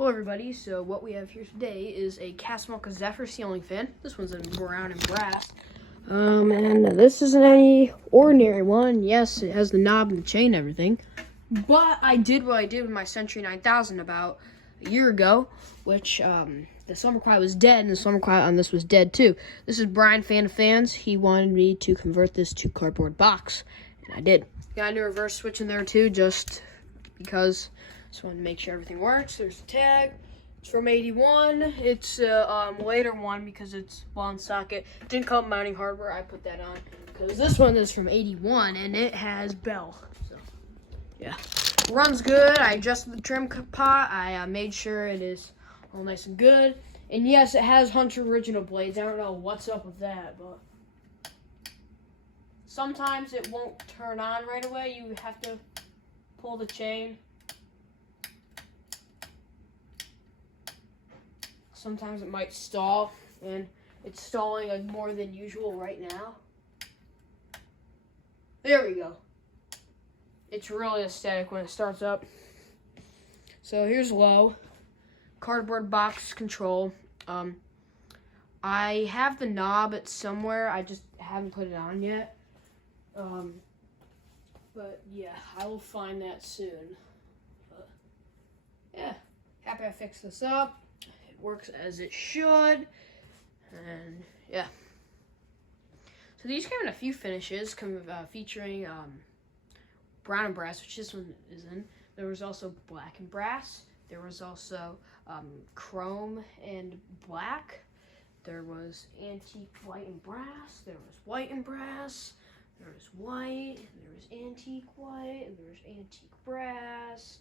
Hello everybody, so what we have here today is a Casablanca Zephyr ceiling fan. This one's in brown and brass. And this isn't any ordinary one. Yes, it has the knob and the chain and everything. But I did what I did with my Century 9000 about a year ago, which the summer quiet was dead, and the summer quiet on this was dead too. This is BrianFanoffans. He wanted me to convert this to cardboard box, and I did. Got a new reverse switch in there too, just because. Just wanted to make sure everything works. There's the tag. It's from 81. It's a later one because it's ball and socket. It didn't come mounting hardware. I put that on because this one is from 81 and it has bell. So yeah, runs good. I adjusted the trim pot. I made sure it is all nice and good. And yes, it has Hunter original blades. I don't know what's up with that, but sometimes it won't turn on right away. You have to pull the chain. Sometimes it might stall, and it's stalling like more than usual right now. There we go. It's really aesthetic when it starts up. So here's low. Cardboard box control. I have the knob at somewhere. I just haven't put it on yet. But yeah, I will find that soon. But yeah, happy I fixed this up. Works as it should, and yeah. So these come in a few finishes, featuring brown and brass, which this one is in. There was also black and brass. There was also chrome and black. There was antique white and brass. There was white and brass. There was white. There was antique white. And there was antique brass.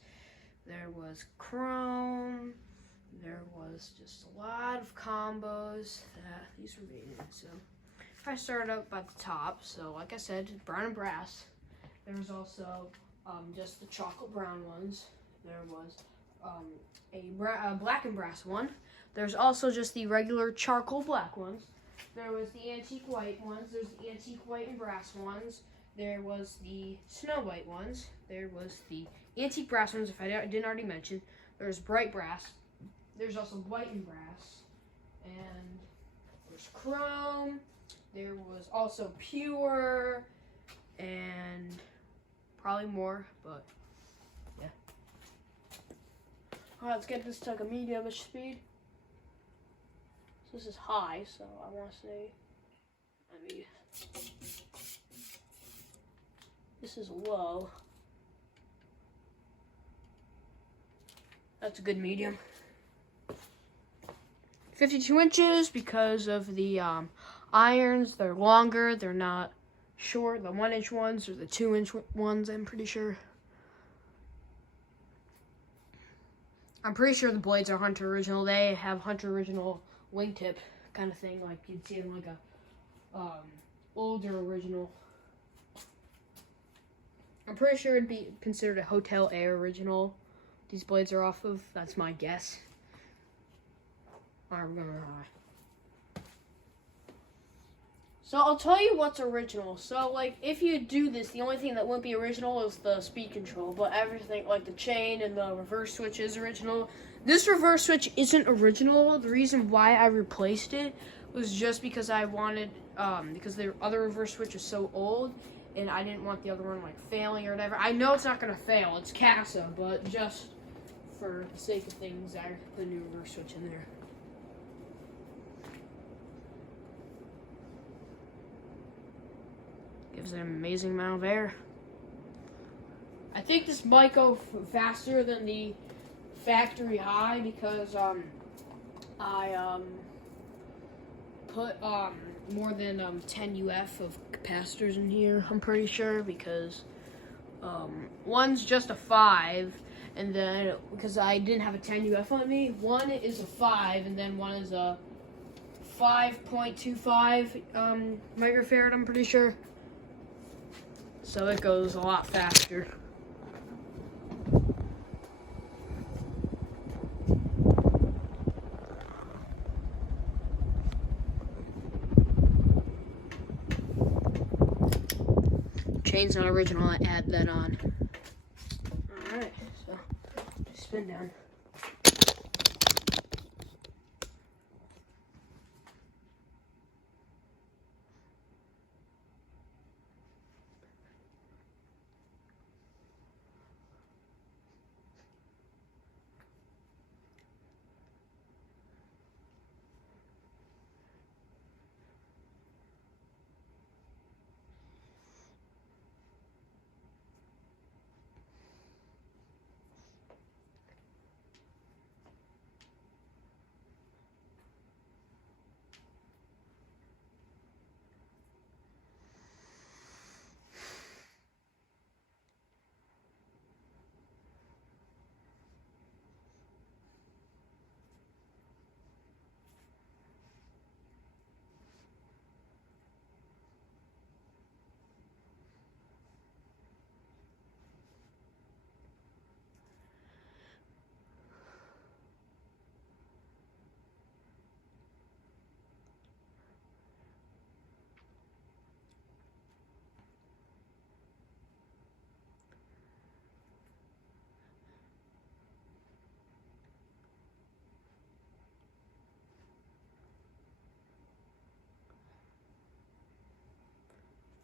There was chrome. There was just a lot of combos that these were made in. So if I started up at the top, so like I said, brown and brass. There was also just the chocolate brown ones. There was a black and brass one. There's also just the regular charcoal black ones. There was the antique white ones. There's the antique white and brass ones. There was the snow white ones. There was the antique brass ones, if I didn't already mention. There's bright brass. There's also white and brass, and there's chrome. There was also pure, and probably more, but yeah. All right, let's get this to like a medium-ish speed. So this is high, so I want to say, maybe this is low. That's a good medium. 52 inches because of the irons. They're longer. They're not short. The 1-inch ones or the 2-inch ones, I'm pretty sure. I'm pretty sure the blades are Hunter original. They have Hunter original wingtip kind of thing, like you'd see in like a older original. I'm pretty sure it'd be considered a Hotel Air original. These blades are off of. That's my guess. So I'll tell you what's original. So like if you do this, the only thing that wouldn't be original is the speed control, but everything like the chain and the reverse switch is original. This reverse switch isn't original. The reason why I replaced it was just because I wanted because the other reverse switch is so old and I didn't want the other one like failing or whatever. I know it's not gonna fail, it's Casa, but just for the sake of things I put a new reverse switch in there. Gives it an amazing amount of air. I think this might go faster than the factory high because I put more than 10 UF of capacitors in here. I'm pretty sure because one's just a 5, and then because I didn't have a 10 UF on me, one is a 5, and then one is a 5.25 microfarad. I'm pretty sure. So it goes a lot faster. Chain's not original, I add that on. Alright, so spin down.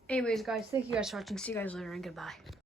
Anyways, guys, thank you guys for watching. See you guys later, and goodbye.